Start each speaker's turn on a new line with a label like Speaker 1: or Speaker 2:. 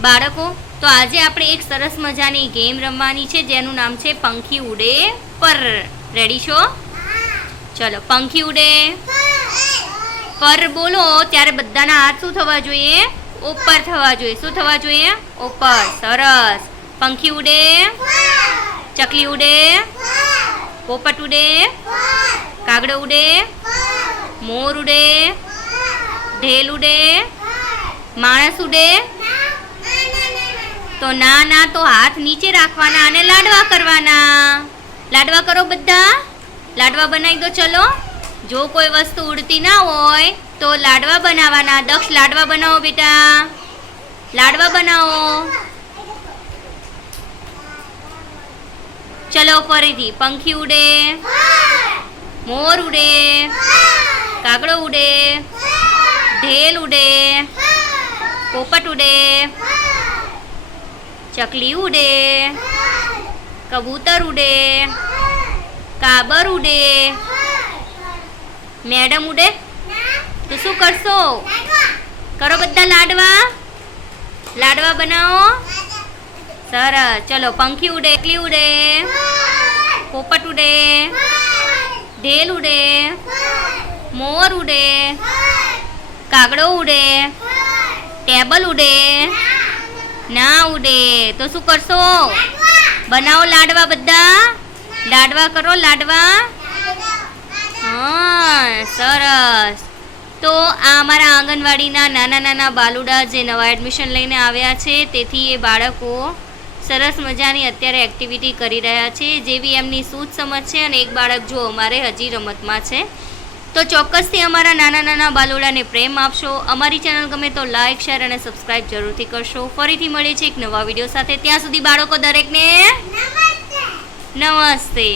Speaker 1: બાળકો, તો આજે આપણે એક સરસ મજાની ગેમ રમવાની છે, જેનું નામ છે પંખી ઉડે પર. રેડી છો? ચલો, પંખી ઉડે પર બોલો, ત્યારે બધાના હાથ શું થવા જોઈએ? ઉપર થવા જોઈએ. શું થવા જોઈએ? ઉપર. સરસ. પંખી ઉડે, ચકલી ઉડે, પોપટ ઉડે, કાગડો ઉડે, મોર ઉડે, ઢેલ ઉડે, માણસ ઉડે તો ના ના, તો હાથ નીચે રાખવાના અને લાડવા કરવાના. લાડવા કરો બધા. લાડવા બનાવી દો, ચલો. જો કોઈ વસ્તુ ઉડતી ના હોય, તો લાડવા બનાવવાના. દક્ષ, લાડવા બનાવો બેટા. લાડવા બનાવો. ચલો ફરીથી, પંખી ઉડે. મોર ઉડે. કાગડો ઉડે. ઢેલ ઉડે. પોપટ ઉડે. ચકલી ઉડે, કબૂતર ઉડે, કાબર ઉડે. મેડમ ઉડે? તો શું કરશો? કરો બધા લાડવા. લાડવા બનાવો. સરસ. ચલો, પંખી ઉડે એકલી ઉડે, પોપટ ઉડે, ઢેલ ઉડે, મોર ઉડે, કાગડો ઉડે, ટેબલ ઉડે. ના ઉડે. તો શું કરશો? બનાવો લાડવા બધા. લાડવા કરો, લાડવા. હા, સરસ. તો આ અમારા આંગણવાડીના નાના નાના બાલુડા જે નવા એડમિશન લઈને આવ્યા છે, તેથી એ બાળકો સરસ મજાની અત્યારે એક્ટિવિટી કરી રહ્યા છે. જેવી એમની સૂઝ સમજ છે અને એક બાળક જો અમારે હજી રમતમાં છે તો ચોક્કસથી અમારા નાના નાના બાલોડાને પ્રેમ આપશો. અમારી ચેનલ ગમે તો લાઇક શેર અને સબસ્ક્રાઇબ જરૂરથી કરશો. ફરીથી મળીએ છીએ એક નવા વીડિયો સાથે. ત્યાં સુધી બાળકો દરેકને નમસ્તે.